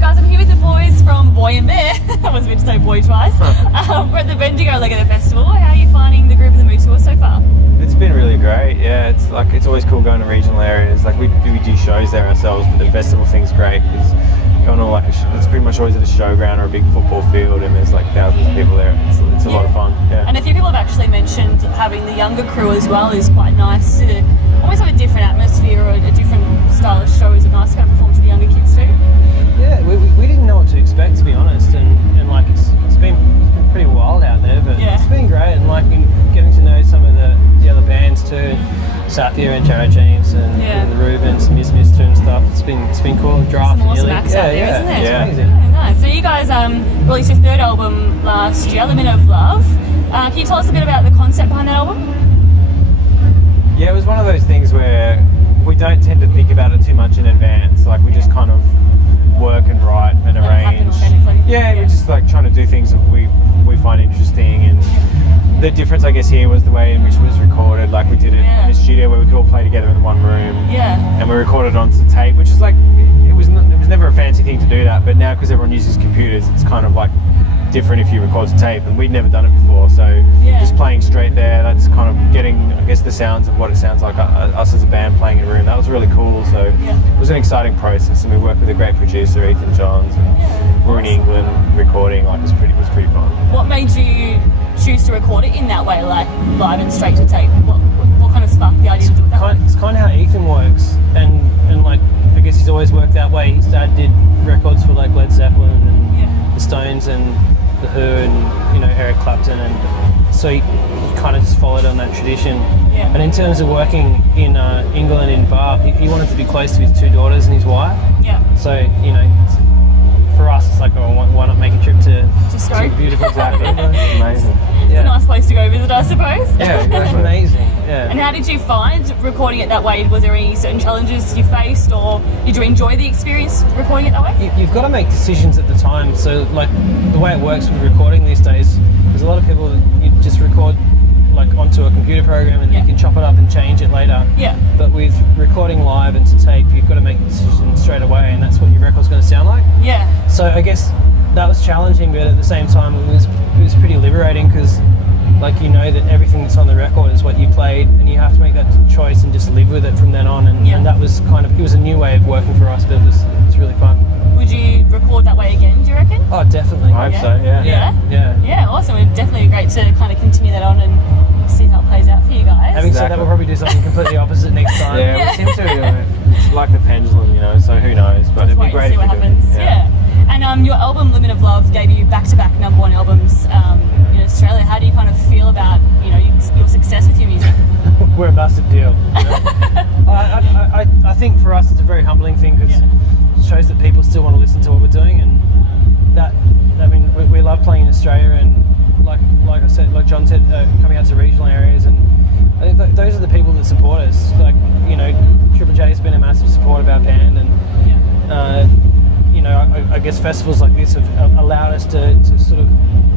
guys, I'm here with the boys from Boy and Bear. I was meant to say boy twice. We're at the Bendigo leg of the festival. How are you finding the Groovin The Moo tour so far? It's been really great. Yeah, it's always cool going to regional areas. Like we do shows there ourselves, but the festival thing's great because going to it's pretty much always at a showground or a big football field, and there's like thousands of people there. It's a lot of fun. Yeah. And a few people have actually mentioned having the younger crew as well is quite nice to almost have a different atmosphere or a different style of show. Is it nice to kind of perform to the younger kids too? Yeah, we didn't know what to expect, to be honest, and like it's been pretty wild out there, but it's been great, and like getting to know some of the other bands too, Sathya and Jared James and the Rubens, Miss Mister and stuff. It's been cool. Draft some awesome acts out there, isn't it? Yeah, amazing. Yeah, nice. So you guys released your third album last year, Limit of Love. Can you tell us a bit about the concept behind that album? Yeah, it was one of those things where we don't tend to think about it too much in advance. Like we just kind of work and write and arrange. Yeah, we're just like trying to do things that we find interesting, and the difference I guess here was the way in which it was recorded. Like we did it in a studio where we could all play together in one room. And we recorded onto tape, which is like it was never a fancy thing to do that, but now because everyone uses computers, it's kind of like different if you record to tape, and we'd never done it before, so just playing straight there, that's kind of getting, I guess, the sounds of what it sounds like us as a band playing in a room. That was really cool. So it was an exciting process, and we worked with a great producer, Ethan Johns, and we were in England recording. Like it was pretty fun. What made you choose to record it in that way, like live and straight to tape? What kind of sparked the idea to do it that way? It's kind of how Ethan works, and like I guess he's always worked that way. His dad did records for like Led Zeppelin and the Stones and the Who and Eric Clapton, and so he kind of just followed on that tradition. And in terms of working in England in Bath, he wanted to be close to his two daughters and his wife. So for us it's like, why not make a trip to beautiful England? Amazing. It's a nice place to go visit, I suppose. Yeah, it's amazing. Yeah. And how did you find recording it that way? Was there any certain challenges you faced, or did you enjoy the experience recording it that way? You've got to make decisions at the time. So like the way it works with recording these days, there's a lot of people you just record like onto a computer program and you can chop it up and change it later. But with recording live and to tape, you've got to make a decision straight away, and that's what your record's going to sound like. So I guess that was challenging, but at the same time it was pretty liberating, because like that everything that's on the record is what you played, and you have to make that choice and just live with it from then on, and that was it was a new way of working for us, but it's really fun. Would you record that way again, do you reckon? Oh, definitely. I hope so, Yeah, awesome. It's definitely great to kind of continue that on and see how it plays out for you guys. Having said that, we'll probably do something completely opposite next time. We seem to it's like the pendulum, so who knows, but it'd be great to see what happens. And your album Limit of Love gave you back-to-back #1 albums in Australia. How do you kind of feel about your success with your music? We're a massive deal. I think for us it's a very humbling thing, because it shows that people still want to listen to what we're doing, and that we love playing in Australia, and like I said, like John said, coming out to regional areas, and I think those are the people that support us. Like Triple J has been a massive support of our band, and I guess festivals like this have allowed us to sort of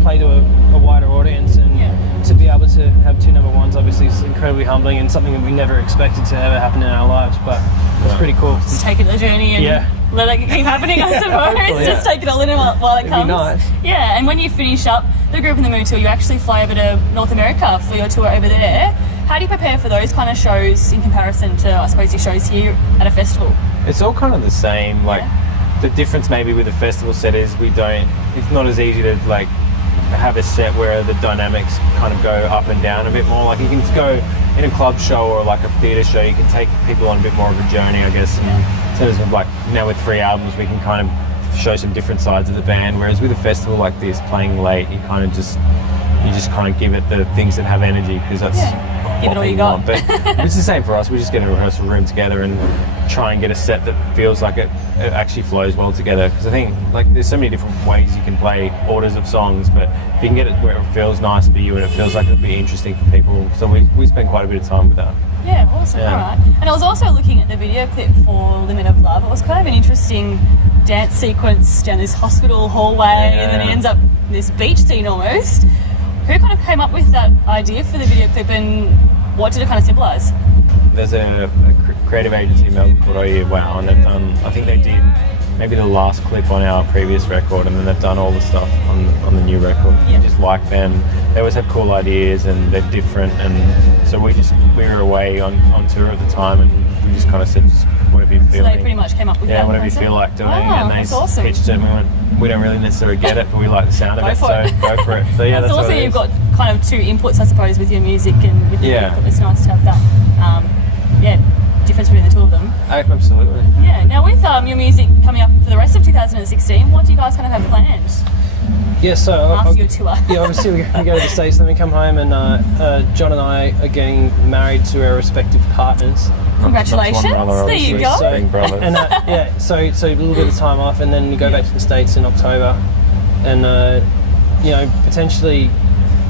play to a wider audience, and to be able to have two #1s obviously is incredibly humbling, and something that we never expected to ever happen in our lives, but it's pretty cool. Just take it the journey and let it keep happening, I suppose. Just take it all in while it comes. Nice. Yeah, and when you finish up the Groovin The Moo tour, you actually fly over to North America for your tour over there. How do you prepare for those kind of shows in comparison to, I suppose, your shows here at a festival? It's all kind of the same. Like the difference maybe with the festival set is it's not as easy to like have a set where the dynamics kind of go up and down a bit more. Like you can go in a club show or like a theatre show, you can take people on a bit more of a journey, I guess. In terms of like now with 3 albums, we can kind of show some different sides of the band. Whereas with a festival like this, playing late, you just kind of give it the things that have energy, because that's give it all you got. But it's the same for us. We just get in a rehearsal room together and try and get a set that feels like it actually flows well together. Because I think like there's so many different ways you can play orders of songs, but if you can get it where it feels nice for you and it feels like it'll be interesting for people, so we spend quite a bit of time with that. Yeah, awesome. All right. And I was also looking at the video clip for Limit of Love. It was kind of an interesting dance sequence down this hospital hallway, and then it ends up in this beach scene almost. Who kind of came up with that idea for the video clip, and what did it kind of symbolise? There's a creative agency in Melbourne called Oh Yeah Wow, and I think they did maybe the last clip on our previous record, and then they've done all the stuff on the new record. Yeah. Just like them, they always have cool ideas and they're different, and so we were away on tour at the time, and we just kind of said, just whatever you feel. So they pretty much came up with that. Whatever you feel like doing, and they that's awesome. pitched it. And we went, we don't really necessarily get it, but we like the sound of it, so go for it. So yeah, that's what also it you've is. got kind of two inputs, I suppose, with your music and with the record. It's nice to have that. Difference between the two of them. Absolutely. Yeah. Now with your music coming up for the rest of 2016, what do you guys kind of have planned? Yeah, so after your tour. Yeah, obviously we go to the States, then we come home, and Jon and I are getting married to our respective partners. Congratulations! There you go. So, and so a little bit of time off, and then we go back to the States in October, and potentially.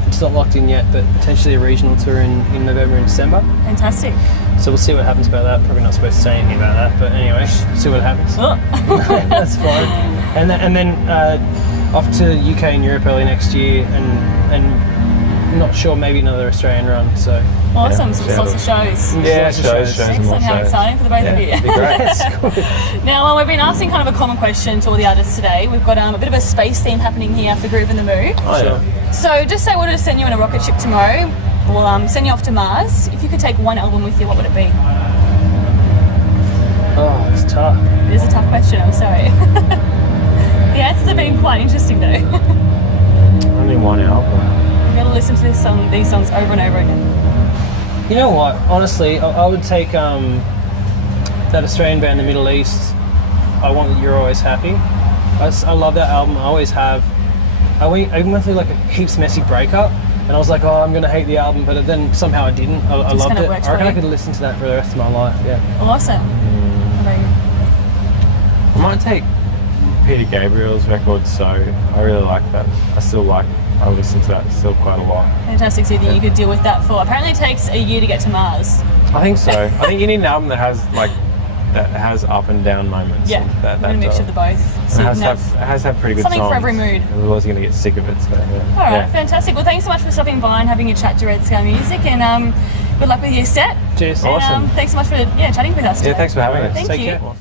It's not locked in yet, but potentially a regional tour in November and December. Fantastic. So we'll see what happens about that. Probably not supposed to say anything about that, but anyway, see what happens. That's fine. And then off to the UK and Europe early next year, and not sure, maybe another Australian run. So awesome. So lots of shows. Yeah, shows. Excellent. How exciting for the both of you. Great. Now, we've been asking kind of a common question to all the artists today. We've got a bit of a space theme happening here for Groovin The Moo. Oh, sure. So just say we were to send you on a rocket ship tomorrow, we'll send you off to Mars. If you could take one album with you, what would it be? Oh, it's tough. It is a tough question, I'm sorry. The answers have been quite interesting though. Only one album. You've got to listen to these songs over and over again. You know what? Honestly, I would take that Australian band, The Middle East. I Want That You're Always Happy. I love that album. I always have. I went through like a heaps messy breakup, and I was like, oh, I'm going to hate the album, but then somehow I didn't. I loved it. I reckon I could listen to that for the rest of my life. Yeah. Awesome. I might take Peter Gabriel's record, So. I really like that. I listen to that still quite a lot. Fantastic. So you could deal with that for. Apparently it takes a year to get to Mars. I think so. I think you need an album that has up and down moments. Yeah, a mixture of the both. So it has to have pretty good something songs. for every mood. Otherwise you're going to get sick of it. So, yeah. All right, fantastic. Well, thanks so much for stopping by and having a chat to Red Sky Music, and good luck with your set. Cheers. And, Awesome. Thanks so much for chatting with us today. Yeah, thanks for having us. Thank you. Care.